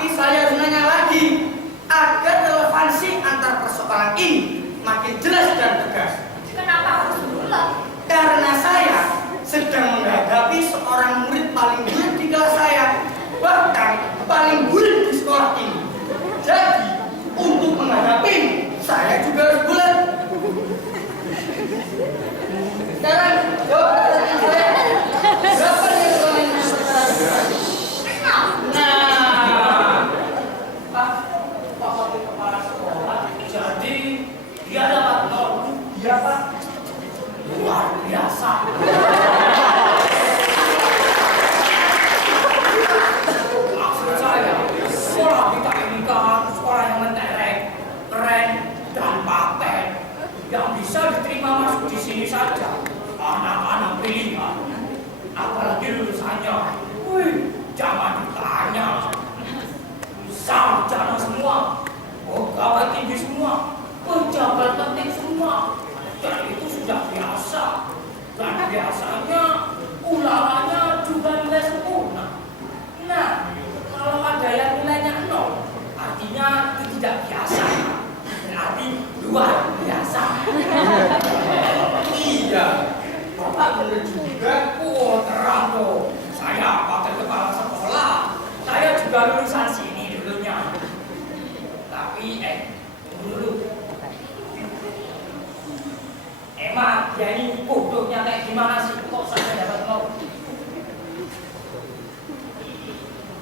Tapi saya harus nanya lagi agar relevansi antar persoalan ini makin jelas dan tegas. Kenapa harus berulang? Karena saya sedang menghadapi seorang murid paling buruk di kelas saya, bahkan paling buruk di sekolah ini. Jadi untuk menghadapi saya juga harus bulat. Sekarang jawab pertanyaan saya. Berapa nilai secara berat? Nah, Pak Wakil Kepala Sekolah. Jadi dia dapat 0. Iya Pak. Luar biasa. Maksud saya, sekolah kita ini kan sekolah yang mentereng, keren, dan paten. Yang bisa diterima masuk di sini saja anak-anak pilihan. Apalagi lulusannya, wih, jangan ditanya. Sarjana semua, pegawai tinggi semua, pejabat penting semua. Dan itu sudah biasa. Dan biasanya ulangannya juga nilai sempurna. Nah, kalau ada yang nilainya 0, artinya itu tidak biasa. Berarti luar biasa. Iya, Bapak benar juga. Oh, terang tuh. Saya wakil kepala sekolah. Saya juga lulusan sini dulunya. Tapi, tunggu dulu. Emang dia ini bodohnya kayak gimana sih? Kok saya dapat 0?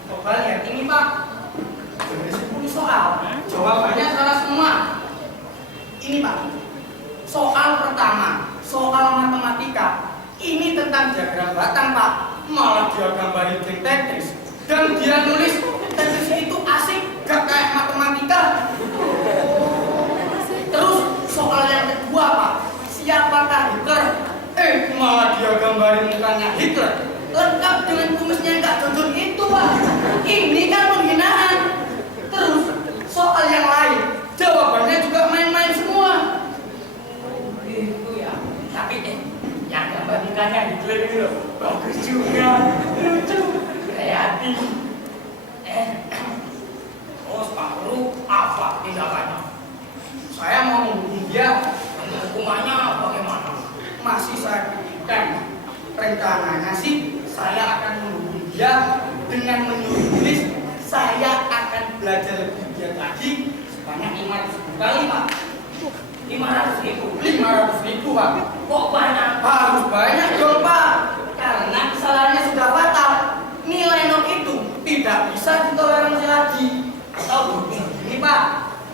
Coba lihat ini Pak. Dari 10 soal, jawabannya salah semua. Ini Pak, soal pertama, soal matematika. Ini tentang diagram batang Pak. Malah dia gambarin geng Tetris. Dan dia nulis Tetris itu asik, gak kayak matematika. Terus soal yang kedua Pak, siapakah Hitler? Malah dia gambarin mukanya Hitler. Lengkap dengan kumisnya yang gak jujur itu Pak. Ini kan penghinaan. Terus soal yang lain, jawabannya juga main-main semua. Gitu ya. Tapi yang gambar nikahnya Hitler itu loh, bagus juga, lucu, kreatif. Terus Pak Guru apa tindakannya? Saya mau menghubungi dia. Hukumannya bagaimana? Masih saya pikirkan. Rencananya sih saya akan menghubungi dia dengan menyuruh tulis. Saya akan belajar lebih giat lagi sebanyak 500.000 kali Pak. 500.000. 500.000 Pak. Kok banyak? Harus banyak dong Pak. Karena kesalahannya sudah fatal. Nilai 0 itu tidak bisa ditoleransi lagi. Atau begini Pak,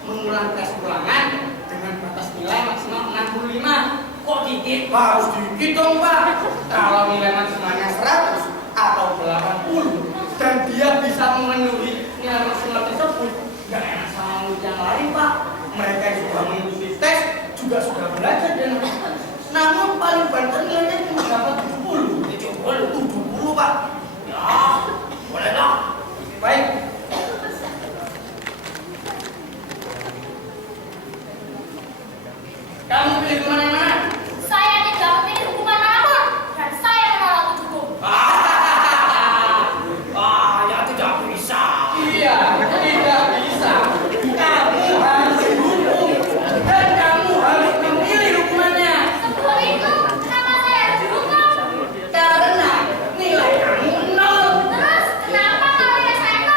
mengulang tes ulangan dengan batas nilai maksimal 65. Kok dikit? Harus dikit dong Pak. Kalau nilai maksimalnya 100 atau 80 dan dia bisa memenuhi nilai maksimal tersebut, gak enak sama murid yang lain Pak. Mereka yang sudah mengikuti tes juga sudah belajar dan namun paling banter nilainya cuma dapat 70 Pak. Ya, bolehlah. Baik. Kamu pilih kemana yang mana? Saya tidak memilih hukuman manapun dan saya menolak untuk hukum. Ya tidak bisa. Iya, tidak bisa. Kamu harus dihukum dan kamu harus memilih hukumannya. Sebelum itu, kenapa saya harus dihukum? Karena nilai kamu 0. Terus, kenapa kalau nilai saya 0?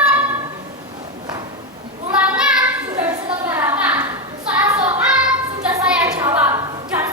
Ulangan sudah diselenggarakan. Soal-soal sudah saya jawab. Dan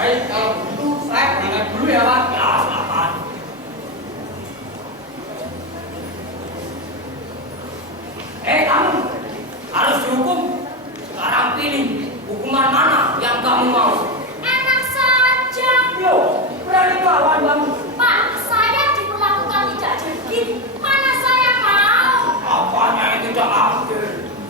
Baik, kalau begitu saya berangkat dulu ya Pak. Ya, silakan. Kamu harus dihukum. Sekarang pilih hukuman mana yang kamu mau. Enak saja. Yo, berani lawan kamu. Pak, saya diperlakukan tidak adil. Mana saya mau? Apanya yang tidak adil?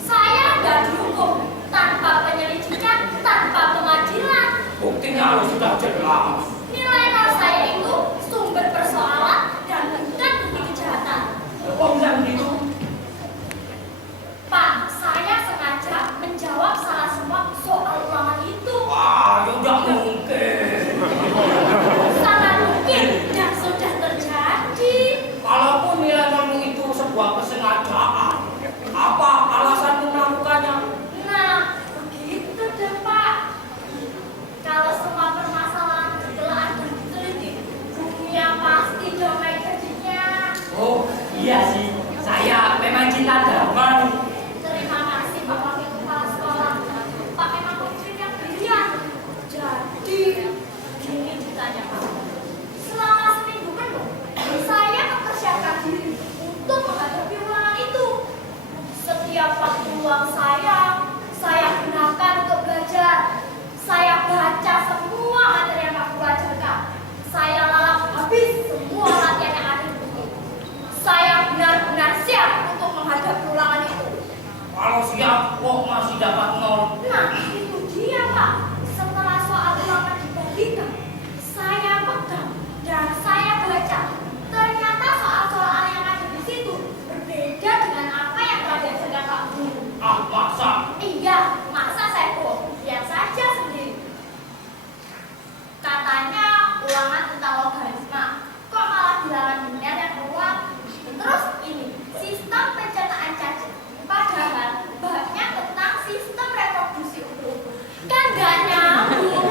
Saya nggak dihukum tanpa penyelidikan, tanpa pengadilan. Buktinya sudah jelas. Nilai nol saya itu sumber persoalan dan bukan bukti kejahatan. Kok bisa begitu? Pak, saya sengaja menjawab salah semua soal ulangan itu. Wah, ya tidak mungkin. Sangat mungkin dan sudah terjadi. Kalaupun nilai kamu itu sebuah kesengajaan, apa alasanmu melakukannya? Nah, begitu deh Pak. Kalau semua permasalahan ditelaah dan diteliti, dunia pasti damai jadinya. Oh, iya sih. Saya memang cinta damai. Terima kasih Pak Wakil Kepala Sekolah. Pak memang pemimpin yang brilian. Jadi, gini ditanya Pak. Selama seminggu penuh, saya mempersiapkan diri untuk menghadapi ulangan itu. Setiap waktu luang saya gunakan untuk belajar. Saya baca semua materi yang aku ajarkan. Saya lalap habis semua latihan yang ada di buku. Saya benar-benar siap untuk menghadapi ulangan itu. Kalau siap, kok masih dapat nol? Nah, itu dia Pak. Setelah soal ulangan dibagikan, saya pegang dan saya baca. Ternyata soal-soal yang ada di situ berbeda dengan apa yang telah diajarkan Pak Guru. Ah, masa? Iya, masa saya bohong? Lihat saja sendiri. Katanya ulangan tentang logaritma, kok malah bilangan biner yang keluar? Terus ini, sistem pencernaan cacing. Padahal babnya tentang sistem reproduksi utuh. Kan gak nyambung.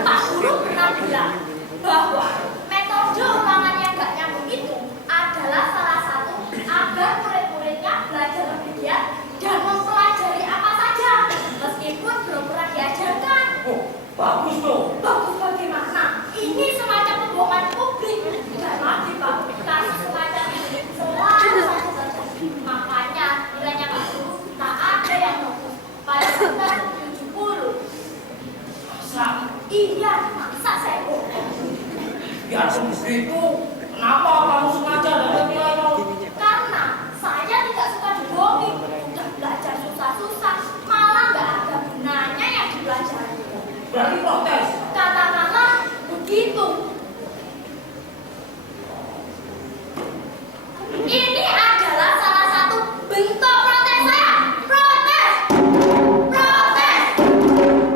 Pak Guru pernah bilang bahwa metode ulangan yang gak nyambung itu adalah salah satu agar murid-muridnya belajar lebih giat dan mempelajari apa saja meskipun belum pernah diajarkan. Oh, bagus dong. Bagus bagaimana? Ini semacam pembohongan publik. Dan lagi Pak, kasus semacam ini selalu saja terjadi. Makanya nilainya Pak Guru tak ada yang bagus. Pada sekitar 70. Masa? Iya, masa saya bohong? Biar begitu, kenapa kamu sengaja dapat nilai nol? Karena saya tidak suka dibohongi. Udah belajar susah-susah, malah nggak ada gunanya yang dipelajari. Berarti protes. Katakanlah begitu. Ini adalah salah satu bentuk protes saya. Protes! Protes!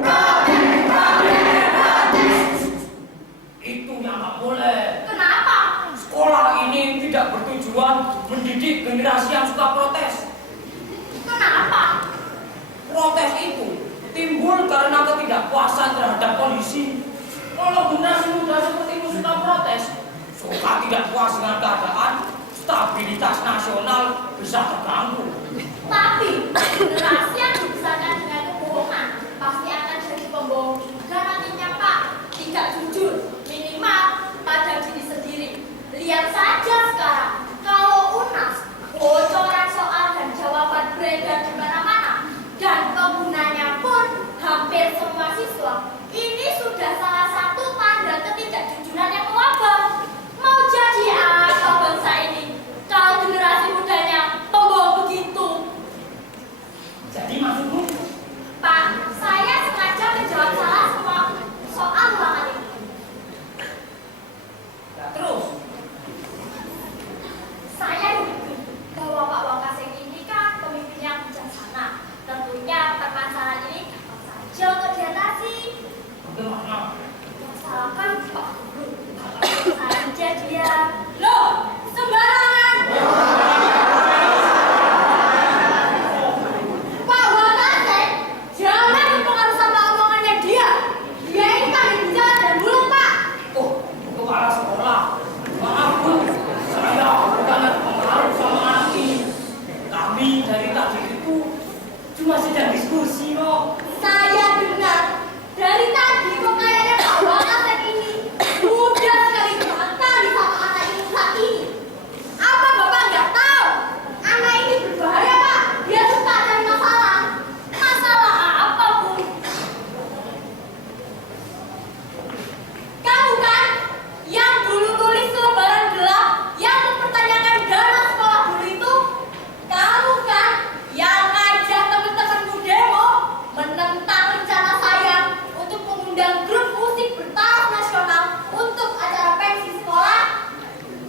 Protes! Protes! Protes! Itu yang nggak boleh. Kenapa? Sekolah ini tidak bertujuan mendidik generasi yang suka protes. Kenapa? Protes itu timbul karena ketidakpuasan terhadap kondisi. Kalau generasi muda sepertimu suka protes, suka tidak puas dengan keadaan, stabilitas nasional bisa terganggu. Tapi generasi yang dibesarkan dengan kebohongan pasti akan jadi pembohong juga nantinya Pak. Tidak jujur, minimal pada diri sendiri. Lihat saja sekarang, kalau UNAS, bocoran soal dan jawaban beredar di mana-mana, dan penggunanya pun hampir semua siswa. Ini sudah salah satu tanda ketidakjujuran yang mewabah. Mau jadi apa bangsa ini kalau generasi mudanya pembohong begitu? Jadi maksudmu? Pak, saya sengaja menjawab salah semua soal ulangan ini. Ya, terus? Saya yakin bahwa Pak Wakasek ini kan pemimpin yang bijaksana. Tentunya permasalahan ini gampang saja untuk diatasi. Bagaimana? Yang salah kan Pak Guru. Saja dia. Loh, sembarangan. Pak Wakasek, jangan berpengaruh sama omongannya dia. Dia ini pandai bicara dan mulung Pak. Oh, kepala sekolah. Maaf Bu, saya bukan pengaruh sama anak ini. Kami dari tadi itu Cuma sedang diskusi kok. Saya dengar dari tadi kok kayaknya Pak Wakasek ini mudah sekali berkali sama anak ini saat ini. Apa Bapak nggak tahu? Anak ini berbahaya Pak. Dia suka cari masalah. Masalah apa Bu? Kamu kan yang dulu tulis selebaran gelap yang mempertanyakan dana sekolah dulu itu? Kamu kan yang ngajak teman-temanmu demo menentang rencana saya untuk mengundang grup musik bertaraf nasional untuk acara pensi sekolah?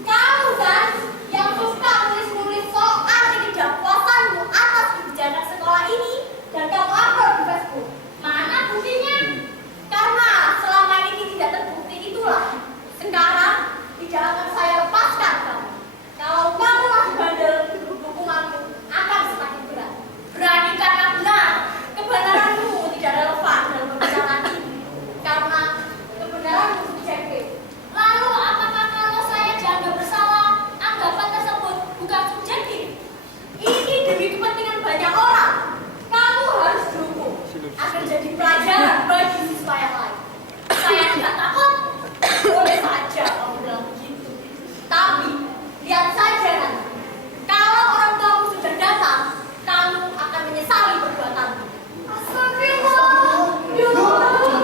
Kamu kan yang suka nulis-nulis soal ketidakpuasanmu atas kebijakan sekolah ini dan kamu upload di Facebook. Mana buktinya? Karena selama ini tidak terbukti itulah sekarang tidak akan saya lepaskan kamu. Kalau kamu masih bandel, hukumanmu akan semakin berat. Berani karena benar, kebenaranmu tidak relevan dalam pembicaraan ini karena kebenaranmu subjektif. Lalu apakah kalau saya dianggap bersalah, anggapan tersebut bukan subjektif? Ini demi kepentingan banyak orang. Kamu harus dihukum agar jadi pelajaran bagi siswa yang lain. Saya tidak takut. Boleh saja kamu bilang begitu. Tapi lihat saja nanti. Kalau orang tuamu sudah datang, kamu akan menyesali perbuatanmu. Astagfirullah. Ya Allah.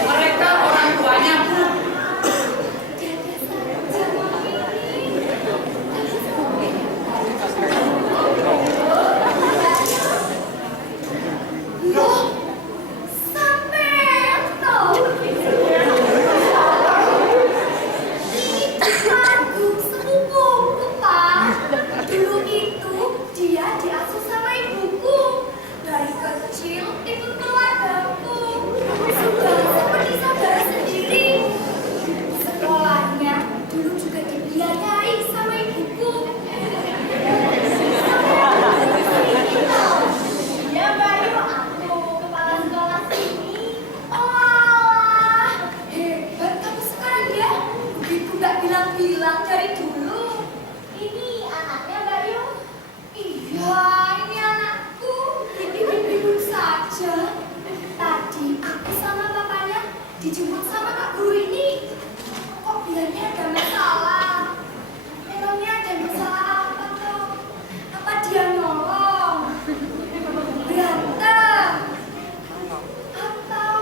Mereka orang tuanya, Bu. Loh, sampai tahu. Itu aduh sepupuku Pak. Dulu itu dia diasuh sama ibuku. Dari kecil ikut keluargaku. Sudah seperti saudara sendiri. Sekolahnya dulu juga dibiayai sama ibuku. Ya Bayu, aku kepala sekolah sini. Oh, hebat kamu sekarang ya. Begitu nggak bilang-bilang dari dulu. Ini anaknya Bayu. Iya, ini anakku. Bingung saja. Tadi aku sama bapaknya dijemput sama Kak Guru ini. Kok bilangnya ada masalah? Emangnya ada masalah apa toh? Apa dia nolong? Berantem atau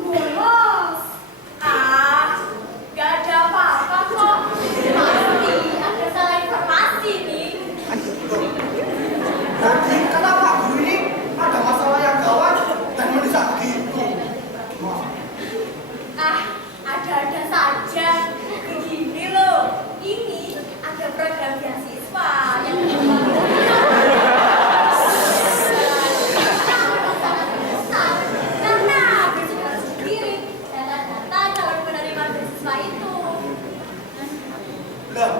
bolos? Gak ada apa-apa kok. Pasti ada salah informasi nih. Jadi kata Pak Guru ini ada masalah yang gawat dan mendesak begitu. Ada-ada saja. Begini loh. Ini ada program beasiswa yang karena besok harus dikirim data-data calon penerima beasiswa itu. Lah,